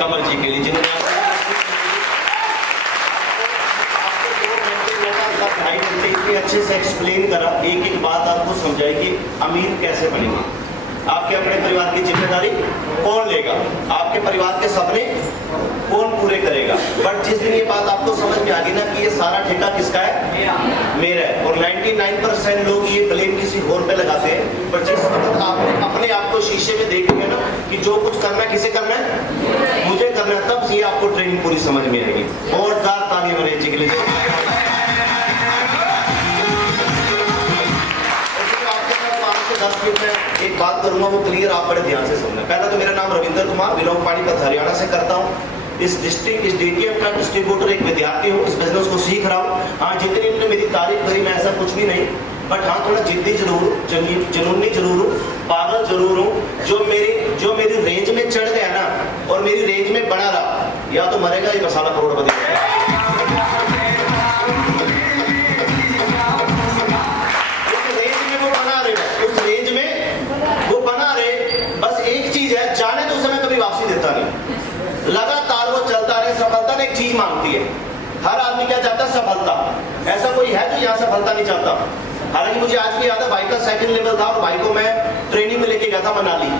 कमल जी के लिए जिन्होंने इतने अच्छे से एक्सप्लेन करा, एक एक बात आपको समझाई कि अमीर कैसे बनेंगे, आपके अपने परिवार की जिम्मेदारी कौन लेगा, आपके परिवार के सपने कौन पूरे करेगा। बट जिस दिन ये बात आपको समझ में आ गई ना कि ये सारा ठेका किसका है, मेरा है, और 99% लोग ये ब्लेम किसी और पे लगाते हैं, पर जिस वक्त आपने अपने आप को शीशे में देखेंगे ना कि जो कुछ करना है किसे करना है, मुझे करना है, तब ये आपको ट्रेनिंग पूरी समझ में आएगी। और जोरदार ताली बने जी के लिए। एक बात करूंगा वो क्लियर आप बड़े ध्यान से सुनना। पहला तो मेरा नाम रविंद्र कुमार, बिलोंग पानीपत हरियाणा से करता हूँ। इस DTM का डिस्ट्रीब्यूटर एक विद्यार्थी हूँ, इस बिजनेस को सीख रहा हूँ। हाँ, जितनी इन्होंने मेरी तारीफ करी मैं ऐसा कुछ भी नहीं, बट हाँ थोड़ा जिद्दी जरूर हूँ, जुनूनी जरूर हूँ, पागल जरूर हूँ। जो मेरी रेंज में चढ़ गया ना और मेरी रेंज में बना रहा, या तो मरेगा ये मसाला करोड़पति। लगातार वो चलता रहे। सफलता ने एक चीज मांगती है, हर आदमी क्या चाहता है, सफलता। ऐसा कोई है जो यहाँ सफलता नहीं चाहता। हालांकि मुझे आज भी याद है, भाई का सेकंड लेवल था और भाई को मैं ट्रेनिंग में लेके गया था मनाली,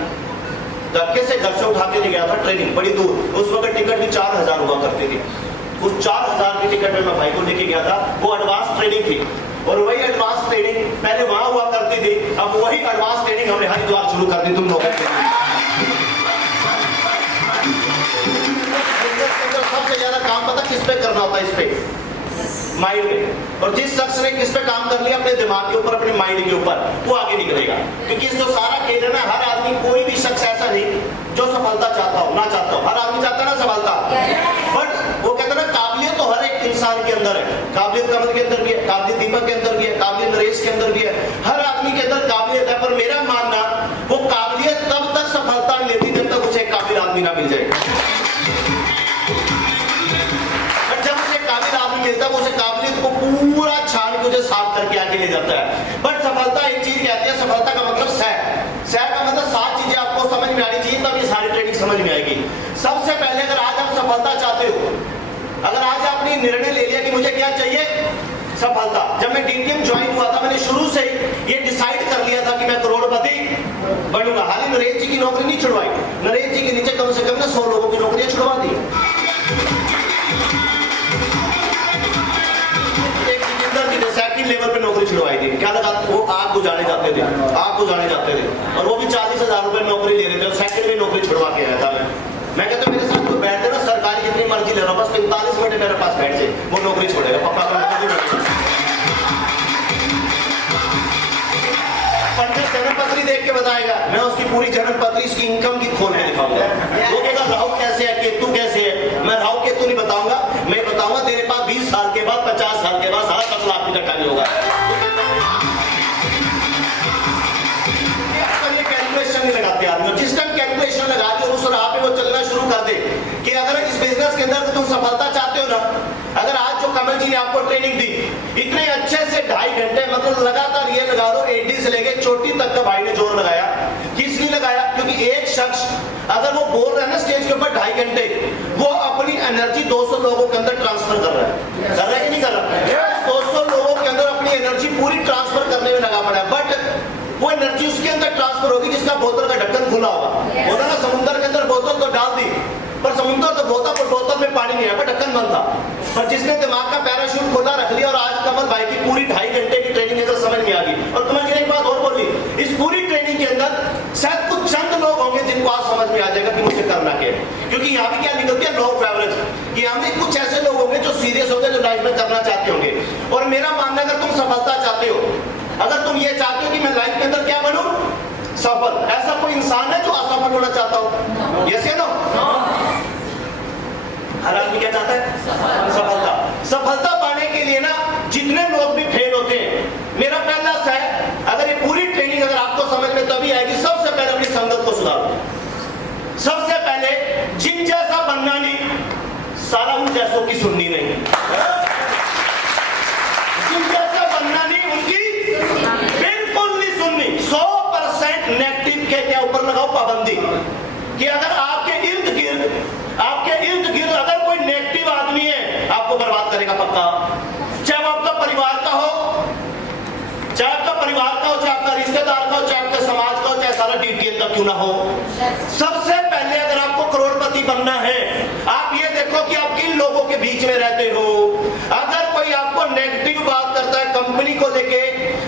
धक्के से घर से उठा के ले गया था ट्रेनिंग बड़ी दूर। उस वक्त टिकट भी 4000 हुआ करती थी। उस 4000 की टिकट में मैं भाई को लेके गया था। वो एडवांस ट्रेनिंग थी और वही एडवांस ट्रेनिंग पहले वहां हुआ करती थी, अब वही एडवांस ट्रेनिंग हमने हरिद्वार शुरू कर दी तुम लोगों के लिए। सबसे ज्यादा काम पता किस पे करना होता है, इस पे माइंड में। और जिस शख्स ने किस पे काम कर लिया, अपने दिमाग के ऊपर, अपने माइंड के ऊपर, वो आगे निकलेगा। क्योंकि जो सारा खेल है ना, हर आदमी, कोई भी शख्स ऐसा नहीं जो सफलता चाहता हो ना चाहता हो। हर आदमी चाहता है ना सफलता, बट वो कहते हैं ना काबिलियत तो हर एक इंसान के अंदर है। काबिलियत कमल के अंदर भी है, काबिलियत दीपक के अंदर भी है, काबिलियत नरेश के अंदर भी है, हर आदमी के अंदर काबिलियत है। पर मेरा मानना, वो काबिलियत तब तक सफलता नहीं लेती जब तक उसे एक काबिल आदमी ना मिल जाए। मिलता है, उसे काबिलियत को पूरा छान के उसे साफ करके आगे ले जाता है। बट सफलता एक चीज कहती है, सफलता का मतलब सह का मतलब 7 चीजें आपको समझ में आनी चाहिए, तब ये सारी ट्रेनिंग समझ में आएगी। सबसे पहले अगर आज आप सफलता चाहते हो, अगर आज आपने निर्णय ले लिया कि मुझे क्या चाहिए, सफलता। जब मैं DTM ज्वाइन हुआ था, मैंने शुरू से ही ये डिसाइड कर लिया था कि मैं करोड़पति बनूंगा। हाल ही नरेश जी की नौकरी नहीं छुड़वाई, नरेश जी के नीचे कम से कम 100 लोगों की नौकरियां छुड़वा दी। लेवल पे नौकरी छुड़वाई थी। क्या लगा, वो आग बुझाने जाते थे, और वो भी 40,000 रुपए नौकरी ले रहे थे, और सेकंड में नौकरी छुड़वा के आया था। मैं कहता मेरे साथ कोई बैठे ना, सरकारी जितनी मर्जी ले रहा हूँ, बस 45 मिनट मेरे पास बैठ जाए, वो नौकरी छोड़ेगा पक्का। पंडित जन्म पत्री देख के बताएगा, मैं उसकी पूरी जन्म पत्री, उसकी इनकम की खोल के दिखाऊंगा। वो कहेगा राहु कैसे है, केतु कैसे है। मैं राहु केतु नहीं बताऊंगा, मैं बताऊंगा तेरे पास 20 साल के बाद, 50 साल के बाद सारा 10 लाख की टक्का नहीं होगा। कैलकुलेशन नहीं लगाते आदमी, जिस टाइम कैलकुलेशन लगा के उस राह पे वो चलना शुरू कर दे कि अगर इस बिजनेस के अंदर तुम सफलता चाहते हो ना, अगर आज जो कमल जी ने आपको ट्रेनिंग दी, इतने अच्छे से 2.5 घंटे, मतलब लगातार ये लगा दो, एडी से लेके चोटी तक का भाई ने जोर लगाया। किस लिए लगाया? क्योंकि एक शख्स अगर वो बोल रहा है ना स्टेज के ऊपर 2.5 घंटे, वो अपनी एनर्जी 200 लोगों के अंदर ट्रांसफर कर रहा है कि नहीं कर रहा? 200 लोगों के अंदर अपनी एनर्जी पूरी ट्रांसफर करने में लगा पड़ा है। बट वो एनर्जी उसके अंदर ट्रांसफर होगी जिसका बोतल का ढक्कन खुला होगा। बोला ना समुद्र के अंदर बोतल तो डाल दी, पर समुद्र तो बोतल में पानी नहीं है, पर ढक्कन बंद था। पर जिसने दिमाग का पैराशूट खोला रख लिया, और आज कमल भाई की पूरी 2.5 घंटे की ट्रेनिंग अगर समझ में आ गई। और कमल जी ने एक बात और बोली, इस पूरी ट्रेनिंग के अंदर शायद कुछ चंद लोग होंगे जिनको आज समझ में आ जाएगा कि मुझे करना क्या है। क्योंकि यहाँ भी क्या निकलती है, लॉ ऑफ एवरेज, कि यहाँ भी कुछ ऐसे लोग होंगे जो सीरियस होंगे, जो लाइफ में करना चाहते होंगे। और मेरा मानना, अगर तुम सफलता चाहते हो, अगर तुम ये चाहते हो कि मैं लाइफ के अंदर क्या बनूं, सफल, ऐसा कोई इंसान है जो असफल होना चाहता हो? यस या नो? हर आदमी क्या चाहता है? सफलता। सफलता पाने के लिए ना जितने लोग भी फेल होते हैं, मेरा पहला है, अगर ये पूरी ट्रेनिंग अगर आपको समझ में तभी आएगी, सबसे पहले अपनी संगत को सुधारो। सबसे पहले जिन जैसा बनना नहीं, सारा उन जैसों की सुननी नहीं। जिन जैसा बनना नहीं, उनकी बिल्कुल नहीं सुननी। 100% नेगेटिव के क्या ऊपर लगाओ पाबंदी, कि अगर आपके इर्द गिर्द आप का क्यों ना हो। सबसे पहले अगर आपको करोड़पति बनना है, आप ये देखो कि आप किन लोगों के बीच में रहते हो। अगर कोई आपको नेगेटिव बात करता है कंपनी को लेके,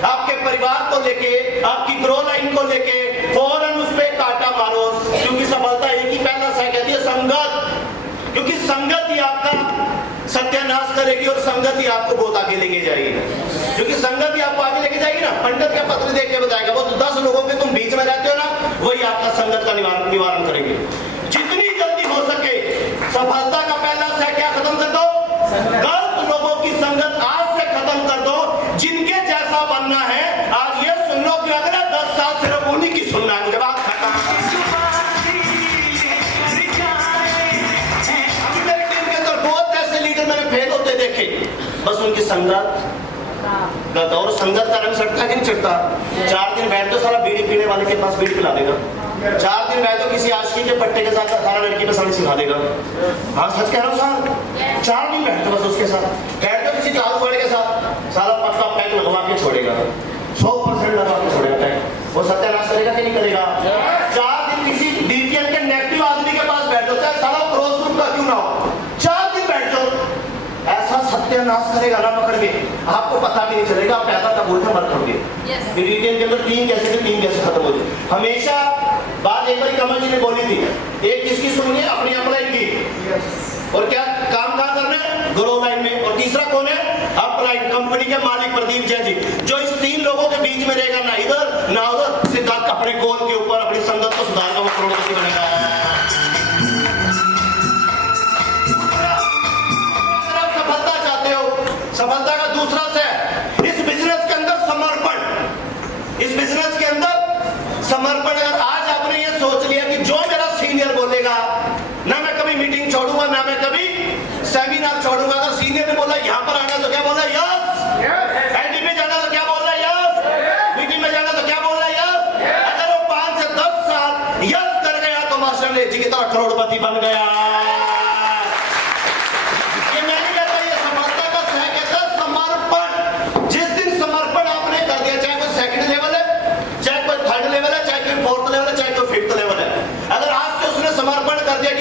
आपके परिवार को लेके, आपकी ग्रो लाइन को लेके, फौरन उस पर कांटा मारो, क्योंकि सफलता एक ही पहला कहती है संगत, क्योंकि संगत ही आपका सत्यानाश करेगी और संगत ही आपको बहुत आगे लेके जाएगी। क्योंकि संगत ही आपको आगे लेके जाएगी ना। पंडित का पत्र देख के बताएगा, वो तो 10 लोगों के तुम बीच में रहते हो ना, वही आपका संगत का निवारण करेंगे। जितनी जल्दी हो सके सफलता का पहला से क्या खत्म कर दो, गलत लोगों की संगत आज से खत्म कर दो। जिनके जैसा बनना है आज ये सुन लो कि अगले 10 साल सिर्फ उन्हीं की सुनना है। मुझे बात मैंने फेल होते देखे, बस उनकी संगत और संगत का रंग चढ़ता कि नहीं चढ़ता। 4 दिन बैठ तो सारा बीड़ी पीने वाले के पास बीड़ी पिला देगा, 4 दिन बैठ तो किसी आशिकी के पट्टे के साथ सारा लड़की पे साड़ी सिखा देगा। हाँ सच कह रहा हूँ साहब, 4 दिन बैठ तो बस उसके साथ बैठ तो किसी चालू वाले के साथ सारा पक्का पैक लगवा के छोड़ेगा, 100% लगा के छोड़ेगा पैक। वो सत्यानाश करेगा कि नहीं करेगा। 4 दिन किसी डीपीएम के नेगेटिव आदमी के पास बैठ जाओ, चाहे सारा क्रॉस ग्रुप का क्यों ना हो, 4 दिन बैठ जाओ, ऐसा सत्यानाश करेगा ना पकड़ के, आपको पता भी नहीं चलेगा आप पैदा कब बोलते मर करोगे। डिटेल के अंदर 3 कैसे थे, 3 कैसे खत्म हो गए। हमेशा बात एक बार कमल जी ने बोली थी, एक किसकी सुनिए, अपनी अपलाइन की, और क्या काम कहाँ करना, ग्रो लाइन में। और तीसरा कौन है, अपलाइन कंपनी के मालिक प्रदीप जैन जी, जो इस 3 लोगों के बीच में रहेगा, ना इधर ना उधर, सिद्धार्थ अपने गोल के ऊपर अपनी संगत को सुधार का वो करोड़पति बनेगा। सफलता का दूसरा से इस बिजनेस के अंदर समर्पण, इस बिजनेस के अंदर समर्पण। अगर आज आपने ये सोच लिया कि जो मेरा सीनियर बोलेगा, ना मैं कभी मीटिंग छोड़ूंगा, ना मैं कभी सेमिनार छोड़ूंगा। अगर सीनियर ने बोला यहाँ पर आना तो क्या बोल रहा है, यस। एलडी में जाना तो क्या बोल रहा है, यस। मीटिंग में जाना तो क्या बोल रहा है, यस। अगर वो 5 से 10 साल यस कर गया तो मास्टर जी की तरह करोड़पति बन गया।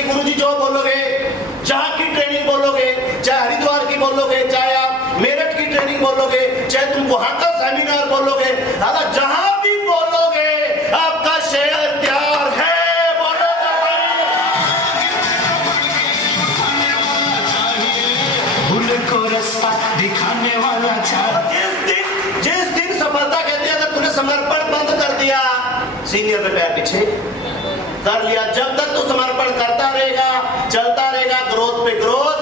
गुरुजी जो बोलोगे, जहां की ट्रेनिंग बोलोगे, चाहे हरिद्वार की बोलोगे, चाहे आप मेरठ की ट्रेनिंग बोलोगे, चाहे तुम वहां का सेमिनार बोलोगे, अगर जहां भी बोलोगे आपका शेयर तैयार है, बोलोगे उनको रास्ता दिखाने वाला चाहिए। जिस दिन सफलता कहते हैं, अगर तूने समर्पण बंद कर दिया, सीनियर पे पैर पीछे कर लिया, जब तक तू समर्पण करता रहेगा, चलता रहेगा, ग्रोथ पे ग्रोथ।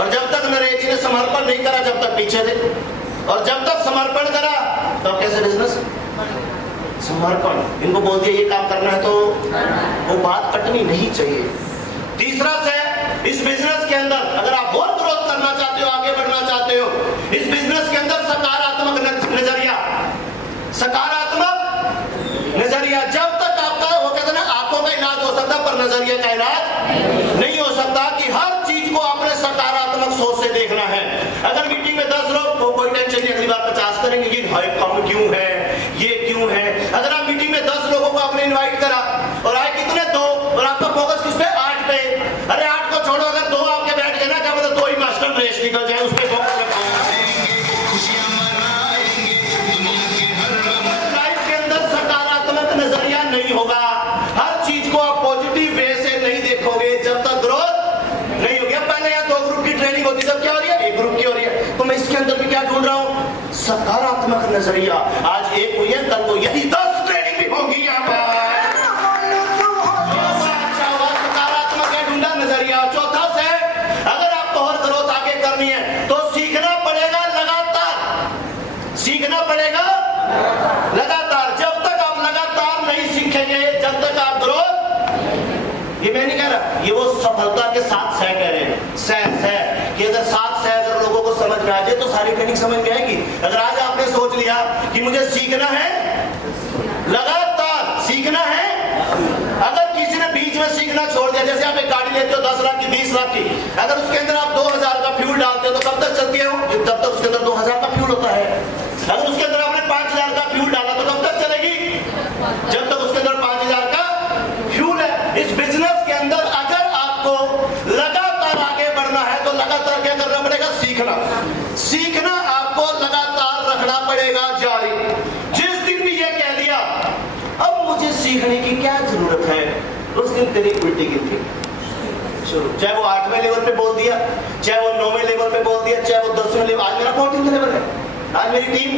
और जब तक नरेश जी ने समर्पण नहीं करा, जब तक पीछे थे, और जब तक समर्पण करा तब कैसे बिजनेस। समर्पण, इनको बोल दिया ये काम करना है तो वो बात कटनी नहीं चाहिए। तीसरा से इस बिजनेस के अंदर अगर आप और ग्रोथ करना चाहते हो, आगे बढ़ना चाहते हो, इस बिजनेस के अंदर सकारात्मक नजरिया, सकारात्मक नजरिया। जब तक आपका वो कहते ना आंखों का इलाज हो सकता पर नजरिए का इलाज नहीं हो सकता, कि हर चीज को आपने सकारात्मक सोच से देखना है। अगर मीटिंग में 10 लोग को कोई टेंशन नहीं, अगली बार 50 करेंगे, ये हाई कम क्यों है, ये क्यों है। अगर आप मीटिंग में 10 लोगों को आपने इनवाइट करा और आए कितने 2, और आपका फोकस किस पे, 8 पे, अरे 8 को छोड़ो, अगर 2 आपके बैठ गए ना, क्या मतलब 2 ही मास्टर रेस निकल जाए, उस पर फोकस रखो। लाइफ के अंदर सकारात्मक नजरिया नहीं होगा, हर चीज को आप पॉजिटिव वे से नहीं देखोगे जब तक ग्रोथ नहीं होगी। पहले यहाँ 2 ग्रुप की ट्रेनिंग होती, तब क्या हो रही है, 1 ग्रुप की हो रही है। तो मैं इसके अंदर भी क्या ढूंढ रहा हूँ, सकारात्मक नजरिया। आज 1 हुई है, कल को यही 10 ट्रेनिंग भी होगी यहाँ पर। सकारात्मक है, ढूंढा नजरिया। चौथा से अगर आपको और ग्रोथ आगे करनी है तो सीखना पड़ेगा लगातार, सीखना पड़ेगा लगातार। जब तक आप लगातार नहीं सीखेंगे, जब तक आप ग्रोथ, ये मैं नहीं कह रहा, ये वो सफलता के 7 सह कह रहे हैं, सह कि अगर 7 सह अगर लोगों को समझ में आ जाए तो सारी ट्रेनिंग समझ में आएगी। अगर आज आपने सोच लिया कि मुझे सीखना है, लगातार सीखना है, अगर किसी ने बीच में सीखना छोड़ दिया, जैसे आप एक गाड़ी लेते हो 10 लाख की, 20 लाख की, अगर उसके अंदर आप 2000 का फ्यूल डालते हो तो कब तक चलती है वो, जब तक उसके अंदर 2000 का फ्यूल होता है। अगर उसके अंदर आपने 5000 का फ्यूल डाला तो कब तक चलेगी, जब तक उसके अंदर 5000 लगातार क्या करना पड़ेगा? सीखना आपको लगातार रखना पड़ेगा जारी। जिस दिन भी ये कह दिया अब मुझे सीखने की क्या जरूरत है, उस दिन तेरी उल्टी गिनती शुरू। चाहे वो 8वें लेवल पे बोल दिया, चाहे वो 9वें लेवल पे बोल दिया, चाहे वो 10वें लेवल। आज मेरा 14 लेवल है, आज मेरी टीम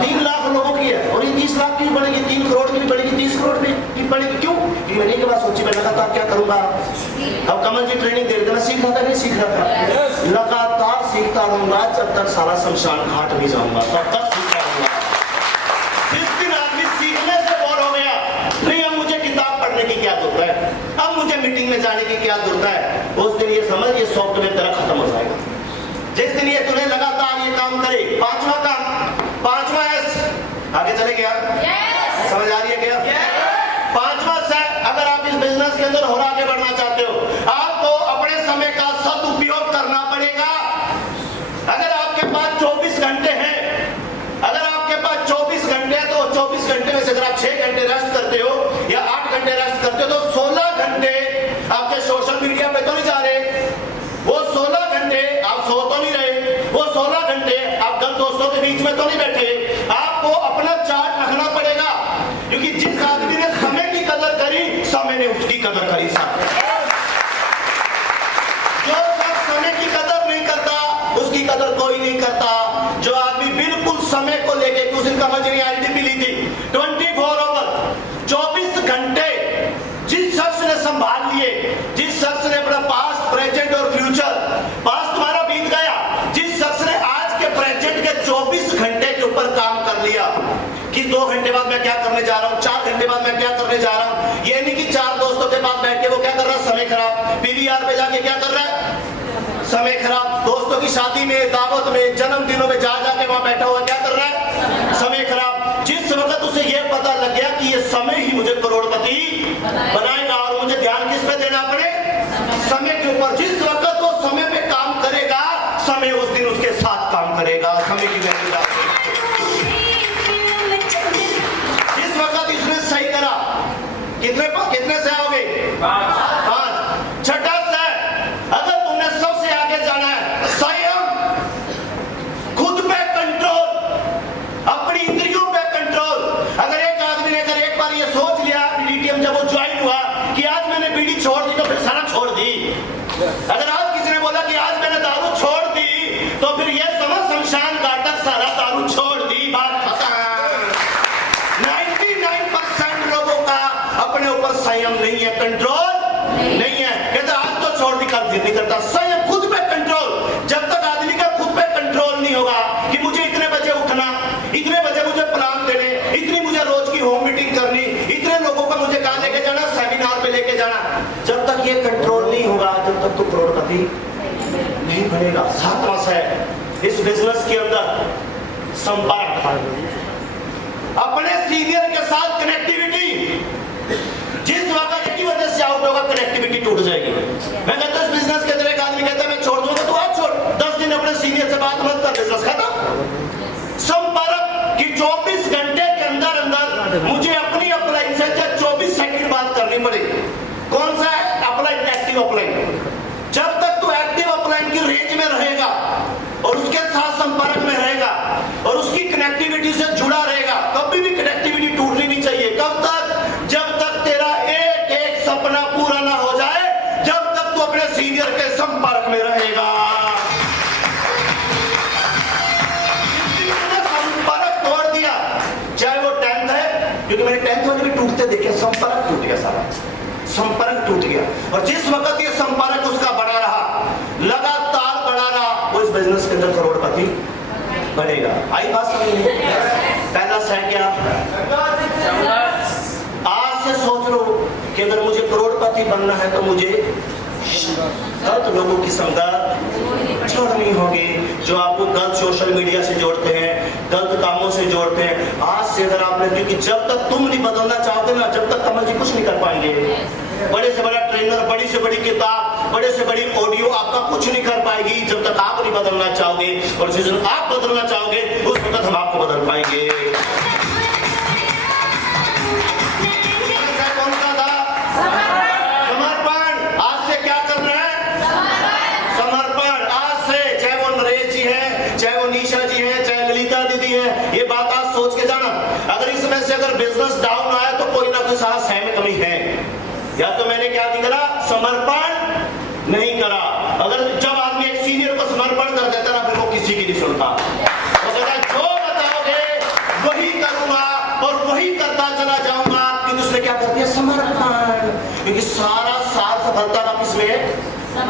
3 लाख लोगों की है और ये 30 लाख की भी बढ़ेगी, 3 करोड़ की भी बढ़ेगी, 30 करोड़ की बढ़ेगी। क्यों? मैंने के बाद सोची मैं लगातार क्या करूंगा। अब कमल जी ट्रेनिंग दे रहे थे, मैं सीख रहा था, नहीं सीख रहा था, लगातार सीखता रहूंगा जब तक सारा शमशान घाट नहीं जाऊंगा, तब तक सीखता रहूंगा। जिस दिन आदमी सीखने से बोर हो गया, नहीं अब मुझे किताब पढ़ने की क्या जरूरत है, अब मुझे मीटिंग में जाने की क्या जरूरत है, उस दिन ये समझ ये सॉफ्टवेयर तेरा खत्म हो जाएगा। जिस दिन ये तुम्हें लगातार ये काम करे, 5वां काम, 5वां एस, आगे चले क्या? समझ आ रही है क्या? 5वां से अगर आप इस बिजनेस के अंदर और आगे बढ़ना चाहते हो, आपको अपने समय का सदुपयोग करना पड़ेगा। अगर आपके पास 24 घंटे हैं, अगर आपके पास 24 घंटे हैं, तो 24 घंटे में से अगर आप 6 घंटे रेस्ट करते हो या 8 घंटे रेस्ट करते हो, तो 16 घंटे आपके सोशल मीडिया पे तो नहीं जा रहे, वो 16 घंटे आप सो तो नहीं रहे, वो 16 घंटे आप गलत दोस्तों के बीच में तो नहीं बैठे। आपको अपना चार्ट रखना पड़ेगा, क्योंकि जिस आदमी ने समय की कदर करी, समय ने उसकी कदर करी। जो सब समय की कदर नहीं करता, उसकी कदर कोई नहीं करता। जो आदमी बिल्कुल समय को लेके, उस दिन कमल जी ने आईडीपी ली थी, 24 आवर, 24 घंटे जिस शख्स ने संभाल लिए, जिस शख्स ने अपना पास्ट, प्रेजेंट और फ्यूचर, पास्ट तुम्हारा बीत गया, जिस शख्स ने आज के प्रेजेंट के 24 घंटे के ऊपर काम कर लिया कि 2 घंटे बाद मैं क्या करने जा रहा हूँ, 4 घंटे बाद मैं क्या करने जा रहा हूँ। ये नहीं कि 4 दोस्तों के पास बैठ के वो क्या कर रहा है, समय खराब, पीवीआर पे जाके क्या कर रहा है, समय खराब, दोस्तों की शादी में, दावत में, जन्मदिनों में जा जाके वहां बैठा हुआ क्या कर रहा है, समय खराब। जिस वक्त उसे यह पता लग गया कि ये समय ही मुझे करोड़पति बनाएगा और मुझे ध्यान किस पे देना पड़े, समय के ऊपर, जिस वक्त वो समय पे काम करेगा, समय उस दिन उसके साथ काम करेगा। समय की वैल्यू जिस वक्त इसने सही करा, कितने से आओगे? 5। छठा से, अगर तुमने सबसे आगे जाना है, संयम, खुद पे कंट्रोल, अपनी इंद्रियों पे कंट्रोल। अगर एक आदमी ने अगर एक बार ये सोच लिया डीटीएम जब वो ज्वाइन हुआ कि आज मैंने बीड़ी छोड़ दी, तो फिर सारा छोड़ दी। अगर आज किसी ने बोला कि आज मैंने दारू छोड़ दी, तो फिर ये समझ शमशान घाट तक सारा दारू छोड़ दी, बात खत्म। 99% लोगों का अपने ऊपर संयम नहीं है, कंट्रोल नहीं है। कहते आज तो छोड़ दी, कल फिर नहीं करता। संयम, खुद पे कंट्रोल। जब तक आदमी का खुद पे कंट्रोल नहीं होगा कि मुझे इतने बजे उठना, इतने बजे मुझे प्लान देने, इतनी मुझे रोज की होम मीटिंग करनी, इतने लोगों को मुझे कहां लेके जाना, सेमिनार पे लेके जाना, जब तक ये कंट्रोल नहीं होगा, जब तक तो करोड़पति नहीं बनेगा। 7वां है इस बिजनेस के अंदर संपर्क, अपने सीनियर के साथ कनेक्टिविटी। जिस वक्त एक ही वजह से आउट होगा, कनेक्टिविटी टूट जाएगी। मैं कहता हूं इस बिजनेस के अंदर एक आदमी कहता है मैं छोड़ दूंगा, तो आज छोड़, 10 दिन अपने सीनियर से बात मत कर, बिजनेस खत्म। संपर्क कि 24 घंटे के अंदर अंदर मुझे अपनी अपलाइन से 24 सेकंड बात करनी पड़ेगी। कौन सा है? Upline, active upline. जब तक तू एक्टिव अपलाइन की रेंज में रहेगा और उसके साथ संपर्क में रहेगा और उसकी कनेक्टिविटी से जुड़ा रहेगा, कभी भी कनेक्टिविटी टूटनी नहीं चाहिए। कब तक? जब तक तेरा एक एक सपना पूरा ना हो जाए, जब तक तू अपने सीनियर के संपर्क में रहेगा। संपर्क तोड़ दिया, चाहे वो 10th है, क्योंकि मैंने 10th वाले भी टूटते देखे, संपर्क टूट गया, सारा संपर्क टूट गया। और जिस वक्त ये संपर्क उसका बड़ा रहा, लगातार बड़ा रहा, वो इस बिजनेस के अंदर करोड़पति बनेगा। आई बात समझ में? पहला है क्या? आज से सोच लो कि अगर मुझे करोड़पति बनना है तो मुझे गलत लोगों की संगत छोड़नी होगी, जो आपको गलत सोशल मीडिया से जोड़ते हैं, गलत कामों से जोड़ते हैं। आज से अगर आपने, क्योंकि जब तक तुम नहीं बदलना चाहोगे ना, जब तक कमल जी कुछ नहीं कर पाएंगे। बड़े से बड़ा ट्रेनर, बड़ी से बड़ी किताब, बड़े से बड़ी ऑडियो आपका कुछ नहीं कर पाएगी जब तक आप नहीं बदलना चाहोगे। और जिस दिन आप बदलना चाहोगे, उस वक्त हम आपको बदल पाएंगे। कौन सा था? समर्पण। आज से क्या करना है? समर्पण। अगर बिजनेस डाउन आया तो कोई ना कोई सारा सहम कमी है। या तो मैंने क्या नहीं करा, समर्पण नहीं करा। अगर जब आदमी एक सीनियर को समर्पण कर देता ना, फिर वो किसी की नहीं सुनता। जो बताओगे वही करूंगा और वही करता चला जाऊंगा, क्योंकि उसने क्या कर दिया, समर्पण। क्योंकि सारा सार सफलता का किसमें है,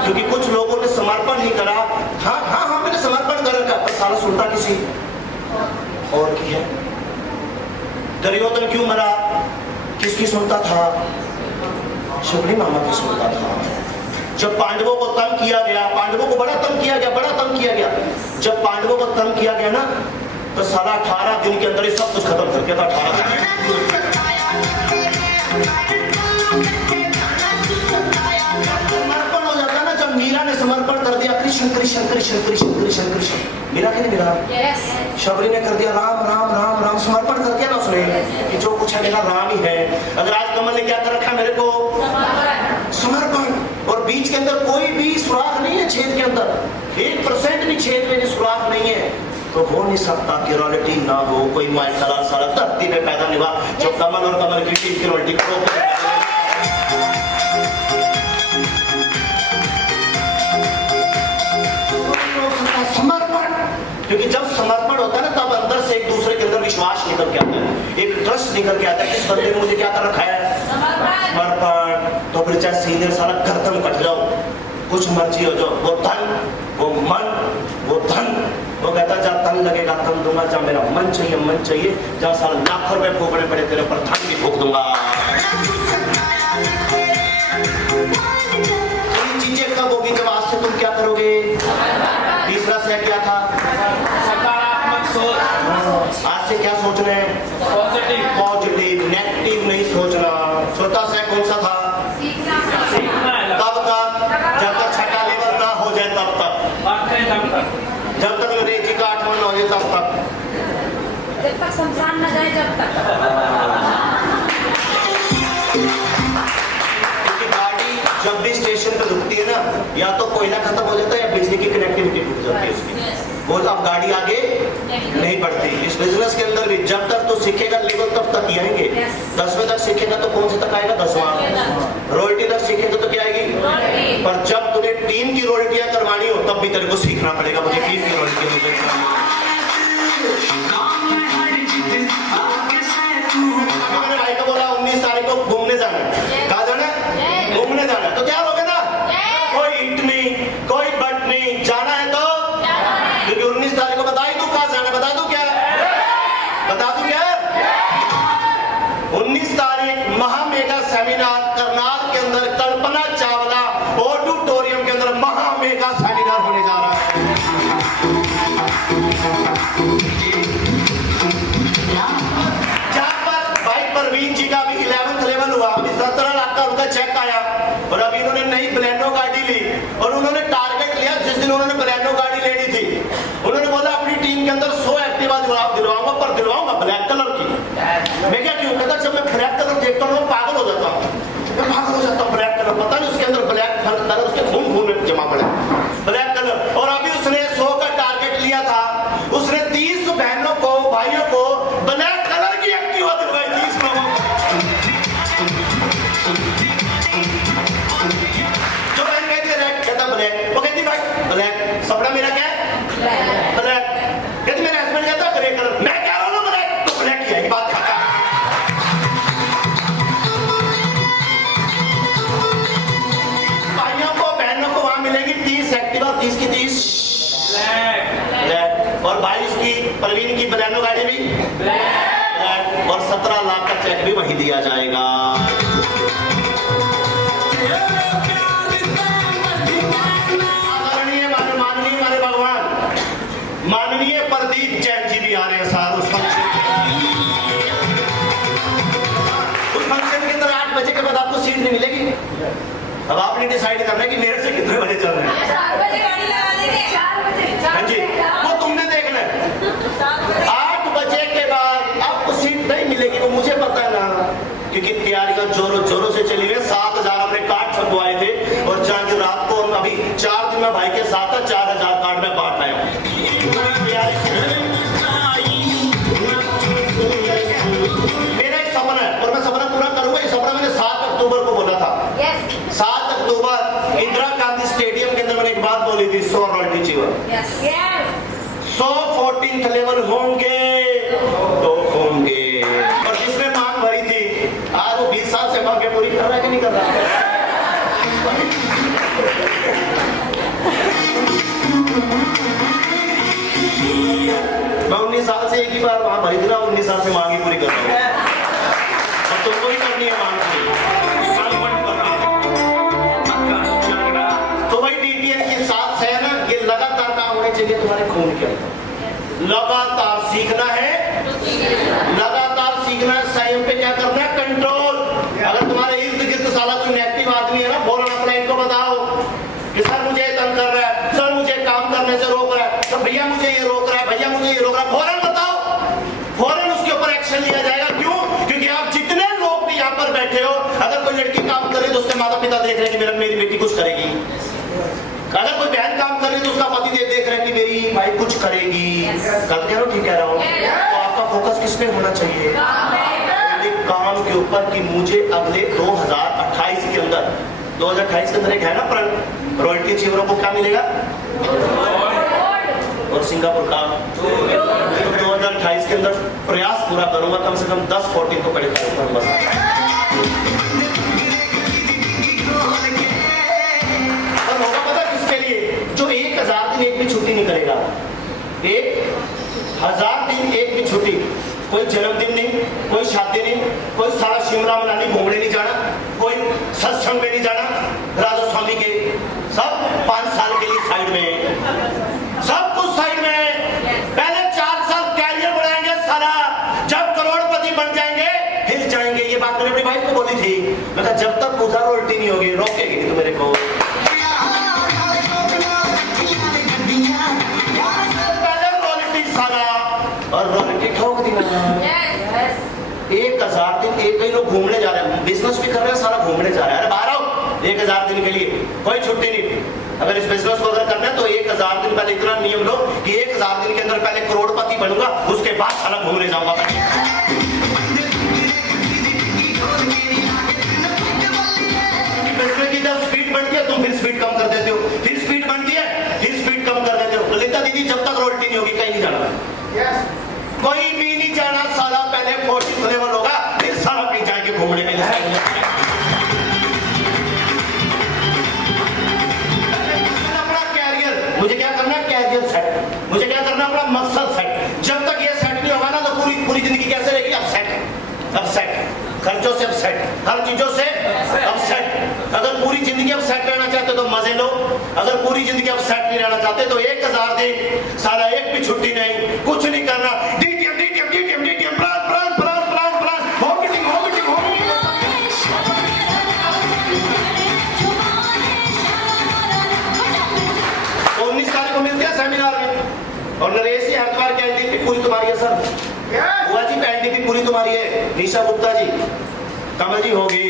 क्योंकि कुछ लोगों ने समर्पण नहीं करा। हाँ हाँ हाँ मैंने समर्पण कर रखा, पर सारा सुनता किसी और की है। दुर्योधन क्यों मरा, किसकी सुनता था, शबरी मामा की सुनता था। जब पांडवों को तंग किया गया, पांडवों को बड़ा तंग किया गया, बड़ा तंग किया गया। जब पांडवों को तंग किया गया ना, तो साला 18 दिन के अंदर ही सब कुछ खत्म कर दिया था। 18 समर्पण हो जाता ना, जब मीरा ने समर्पण कर दिया, कृष्ण कृष्ण कृष्ण कृष्ण कृष्ण कृष्ण, मीरा के नहीं मिला, शबरी ने कर दिया राम राम राम राम, समर्पण कर दिया ना उसने कि जो कुछ है मेरा राम ही है। अगर आज कमल ने क्या कर रखा मेरे को, समर्पण। और बीच के अंदर कोई भी सुराख नहीं है, छेद के अंदर 1% भी छेद में सुराख नहीं है, तो हो नहीं सकता कि रॉयल्टी ना हो। कोई माइकल सारा धरती में पैदा नहीं हुआ जो कमल और कमल की टीम की रॉयल्टी को। समर्पण, क्योंकि जब समर्पण होता है ना, तब अंदर से एक दूसरे के अंदर विश्वास निकल के आता है, एक ट्रस्ट निकल के आता है। इस बंदे ने मुझे क्या कर रखा है, समर्पण। तो फिर चाहे सीनियर सारा गर्दन कट जाओ, कुछ मर्जी हो जाओ, वो धन, वो मन, वो धन, वो कहता जब धन लगेगा धन दूंगा, जब मेरा मन चाहिए, जहाँ सारा लाखों रुपए फूकने पड़े तेरे पर धन भी फूक दूंगा। चीजें कब होगी, जब आज से तुम क्या करोगे। तीसरा से क्या था, सकारात्मक सोच। आज से क्या सोचना है, पॉजिटिव, नेगेटिव नहीं सोचना। चौथा से कौन सा था, कब तक, जब तक छठा लेवल ना हो जाए तब तक, जब तक अंग्रेजी का 8वां ना हो जाए तब तक, जब तक शमशान न जाए जब तक। जब भी स्टेशन पे रुकती है ना, या तो कोयला खत्म हो जाता है या बिजली की कनेक्टिविटी टूट जाती है उसकी, वो अब गाड़ी आगे नहीं बढ़ती। इस बिजनेस के अंदर भी जब तक तो सीखेगा लेवल तब तक ही आएंगे। 10वें तक सीखेगा तो कौन से तक आएगा, 10वां। रॉयल्टी तक सीखेगा तो क्या आएगी। पर जब तुम्हें टीम की रॉयल्टियां करवानी हो, तब भी तेरे को सीखना पड़ेगा, मुझे टीम की रॉयल्टी मैंने भाई को बोला 19 तारीख को घूमने जाना है, कहा जाना है, घूमने जाना है, तो क्या लोगे ना, कोई इंट नहीं, कोई बट नहीं, जाना है तो, क्योंकि 19 तारीख को बता ही दूं कहाँ जाना है, बता दूं क्या, बता दूं क्या, 19 तारीख महा मेगा सेमिनार करनाल के अंदर कल्पना चावला ऑडिटोरियम के अंदर महा मेगा सेमिनार होने जा रहा है। परवीन जी का भी 11th लेवल हुआ, अभी 17 लाख का उनका चेक आया, और अभी उन्होंने नई बलेनो गाड़ी ली, और उन्होंने टारगेट लिया, जिस दिन उन्होंने बलेनो गाड़ी लेनी थी, उन्होंने बोला अपनी टीम के अंदर 100 एक्टिवा दिलवाऊंगा, पर दिलवाऊंगा ब्लैक कलर की। मैं क्या क्यों कहता, जब मैं ब्लैक कलर देखता हूँ पागल हो जाता हूँ, मैं पागल हो जाता हूँ। ब्लैक कलर पता नहीं उसके अंदर ब्लैक कलर उसके खून में जमा पड़ा ब्लैक कलर। और अभी उसने 100 का टारगेट लिया था, उसने 30 बहनों को, भाइयों को ब्लैक कलर की एक्टिवा दिलवाई, 30 लोगों को। जो बहन कहती है रेड, कहता ब्लैक, वो कहती भाई ब्लैक, सपना मेरा क्या है, ब्लैक। कहती मेरा हस्बैंड कहता ग्रे कलर, मैं क्या बोलूं ब्लैक, तो ब्लैक ही है, बात खाता। भाइयों को, बहनों को वहां मिलेगी 30 एक्टिवा, 30 की 30 ब्लैक, और 22 की परवीन की बलेनो गाड़ी भी ब्लैक, और 17 लाख का चेक भी वही दिया जाएगा। माननीय माननीय भगवान, माननीय प्रदीप जैन जी भी आ रहे हैं साहब उस फंक्शन के अंदर 8 बजे के बाद आपको सीट नहीं मिलेगी। अब आपने डिसाइड करना है कि मेरे से कितने बजे चल रहे हैं। 7 बजे गाड़ी लगा देंगे, 4 बजे। हाँ जी, वो तुमने देखना है। 8 बजे के बाद आपको सीट नहीं मिलेगी, वो मुझे पता है ना, क्योंकि तैयारी का जोरों जोरों से चली हुई है। 7000 हमने कार्ड छपवाए थे, और जहाँ की रात को हम अभी 4 दिन में भाई के साथ 4000 कार्ड में बांट आए। मेरा बात बोली थी 100 royalty achiever, Yes. 100 14th level होंगे तो होंगे। और जिसने मांग भरी थी आज वो 20 साल से मांगे पूरी कर रहा है कि नहीं कर रहा है? मैं 19 साल से एक ही बार वहां भरी थी ना, 19 साल से मांगी पूरी कर रहा हूँ। अब तुमको ही करनी है मांग पूरी। तो भाई DTM के साथ है ना, ये लगातार काम होने चाहिए तुम्हारे खून के अंदर। लगातार सीखना है, लगातार सीखना है, संयम पे क्या करना है, कंट्रोल। अगर तुम्हारे इर्द गिर्द साला कोई नेगेटिव आदमी है ना, फौरन अपना इनको बताओ कि सर मुझे तंग कर रहा है, सर मुझे काम करने से रोक रहा है, तो भैया मुझे ये रोक रहा है, भैया मुझे ये रोक रहा है, फौरन बताओ, फौरन उसके ऊपर एक्शन लिया जाएगा। क्यों? क्योंकि आप जितने लोग भी यहाँ पर बैठे हो, अगर कोई लड़की काम कर रही है तो उसके माता पिता देख रहे हैं कि मेरी बेटी कुछ करेगी। अगर कोई बहन काम कर रही है तो उसका पति देख रहे हैं कि मेरी भाई कुछ करेगी। गलत कह रहा हूँ, ठीक कह रहा हूँ? तो आपका फोकस किस पे होना चाहिए? काम के ऊपर कि मुझे अगले 2028 के अंदर, 2028 के अंदर एक है ना प्रण, रॉयल्टी अचीवरों को क्या मिलेगा? और सिंगापुर का 2028 के अंदर प्रयास पूरा करूंगा, कम से कम 10-14 को खड़े करूंगा। और होगा पता किसके लिए? जो 1000 दिन एक भी छुट्टी नहीं करेगा। 1000 दिन एक भी छुट्टी, कोई जन्मदिन नहीं, कोई शादी नहीं, कोई सारा शिमला मनाली घूमने नहीं जाना, कोई सत्संग में नहीं जाना, राधा स्वामी के सब 5 साल के लिए साइड में, सब कुछ साइड में। पहले 4 साल कैरियर बढ़ाएंगे सारा, जब करोड़पति बन जाएंगे हिल जाएंगे। ये बात मैंने अपनी वाइफ को बोली थी, मैं कहा जब तक उधर उल्टी नहीं होगी रोकेगी नहीं तो मेरे को। पहले रॉयल्टी सारा और रॉयल्टी ठोक दी। 1000 दिन एक कई लोग घूमने जा रहे हैं, बिजनेस भी कर रहे हैं, सारा घूमने जा रहे हैं। अरे बाहर आओ, 1000 दिन के लिए कोई छुट्टी नहीं। अगर इस बिजनेस को अगर करना है तो 1000 दिन पहले इतना नियम लो कि 1000 दिन के अंदर पहले करोड़पति बनूंगा, उसके बाद सारा घूमने जाऊंगा। बिजनेस की जब स्पीड बढ़ती है तुम फिर स्पीड कम कर देते हो, फिर स्पीड बनती है फिर स्पीड कम कर देते हो। ललिता दीदी जब तक रॉयल्टी नहीं होगी कहीं नहीं जाना, कोई भी नहीं जाना साला। पहले 40 लेवल होगा फिर सारा कहीं जाएंगे घूमने के लिए। अपना कैरियर, मुझे क्या करना है, कैरियर सेट, मुझे क्या करना है, अपना मकसद सेट। जब तक ये सेट नहीं होगा ना तो पूरी जिंदगी कैसे रहेगी? अपसेट, अपसेट, खर्चों से अपसेट, हर चीजों से अपसेट। अगर पूरी जिंदगी अपसेट रहना चाहते तो मजे लो, अगर पूरी जिंदगी अपसेट नहीं रहना चाहते तो 1000 दिन सारा एक भी छुट्टी नहीं, कुछ नहीं करना। DTM DTM DTM DTM plan plan plan plan plan हो मीटिंग हो मीटिंग हो मीटिंग। 19 तारीख को मिलते हैं सेमिनार में, और नरेश जी हरिद्वार की एनडीपी पूरी तुम्हारी है सर, बुआ जी की एनडीपी पूरी तुम्हारी है, निशा गुप्ता जी, कमल जी होगी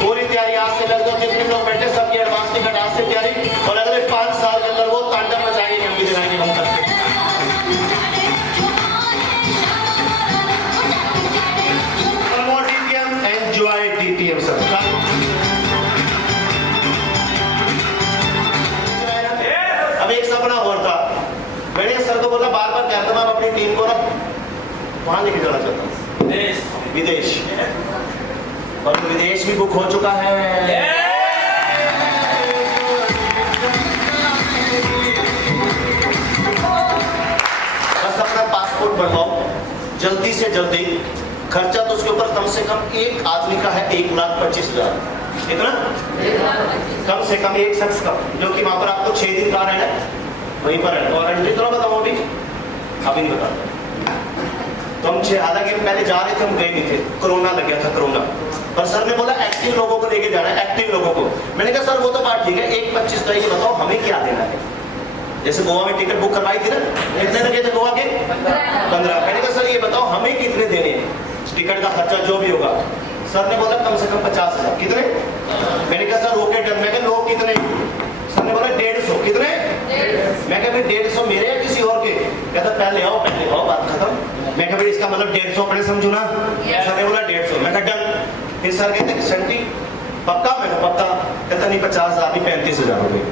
पूरी तैयारी। आज से लगभग जितने लोग बैठे सबकी एडवांस टिकट आज से तैयारी, और अगले 5 साल के अंदर वो तांडव मचाएंगे, हम भी दिखाएंगे हम करके। DTM enjoy DTM sir. अब एक सपना और था, मैंने सर को बोला, बार बार कहता मैं अपनी टीम को ना वहां लेके जाना चाहता हूँ, विदेश, और विदेश भी बुक हो चुका है। बस अपना पासपोर्ट बनवाओ जल्दी से जल्दी। खर्चा तो उसके ऊपर कम से कम एक आदमी का है 1,25,000, कितना? कम से कम एक शख्स का, जो कि वहां पर आपको 6 दिन कहाँ रहना है, वहीं पर रहना। और कंट्री थोड़ा बताओ अभी नहीं बता। तो हम हालांकि हम पहले जा रहे थे, हम गए नहीं थे, कोरोना लग गया था, कोरोना। पर सर ने बोला एक्टिव लोगों को लेके जाना है, एक्टिव लोगों को। मैंने कहा सर वो तो बात ठीक है, 1,25 का ये बताओ हमें क्या देना है। जैसे गोवा में टिकट बुक करवाई थी ना, कितने लगे थे गोवा के? 15। मैंने कहा सर ये बताओ हमें कितने देने हैं, टिकट का खर्चा जो भी होगा। सर ने बोला कम से कम 50,000। कितने? मैंने कहा सर ओके डन। मैं कहा लोग कितने? सर ने बोला 150। कितने? मैं कहा 150 मेरे या किसी और के? कहता पहले आओ बात खत्म। मैं कहा इसका मतलब 150 अपने समझू ना। सर ने बोला 150। मैं कहा डन। फिर सर कहते संटी पक्का? मैं कहा पक्का। कहता नहीं 50,000 नहीं 35,000 हो गए।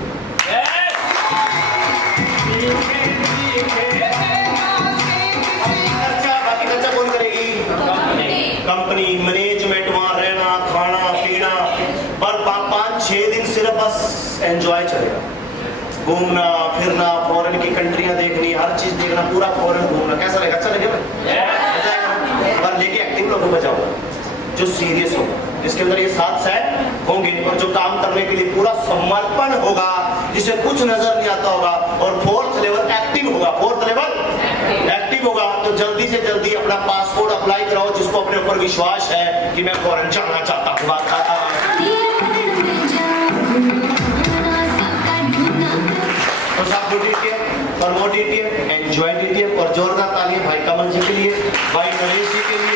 बाकी खर्चा कौन करेगी? कंपनी, मैनेजमेंट, वहां रहना, खाना पीना, पर 5-6 दिन सिर्फ बस एंजॉय चलेगा, घूमना फिरना, फॉरेन की कंट्रियां देखनी, हर चीज देखना, पूरा फॉरेन घूमना। कैसा लगेगा? अच्छा लगेगा? मजा आएगा। पर लेके एक्टिव लोगों को जाओ जो सीरियस होगा, जिसके अंदर ये 7 सेट होंगे और जो काम करने के लिए पूरा समर्पण होगा, जिसे कुछ नजर नहीं आता होगा, और 4th लेवल एक्टिव होगा। 4th लेवल एक्टिव होगा तो जल्दी से जल्दी अपना पासपोर्ट अप्लाई कराओ, जिसको अपने ऊपर विश्वास है कि मैं फॉरेन जाना चाहता हूँ। तो सब DTF, promote DTF, enjoy DTF, और जोरदार तालियां भाई कमल जी के लिए, भाई नरेश जी के लिए।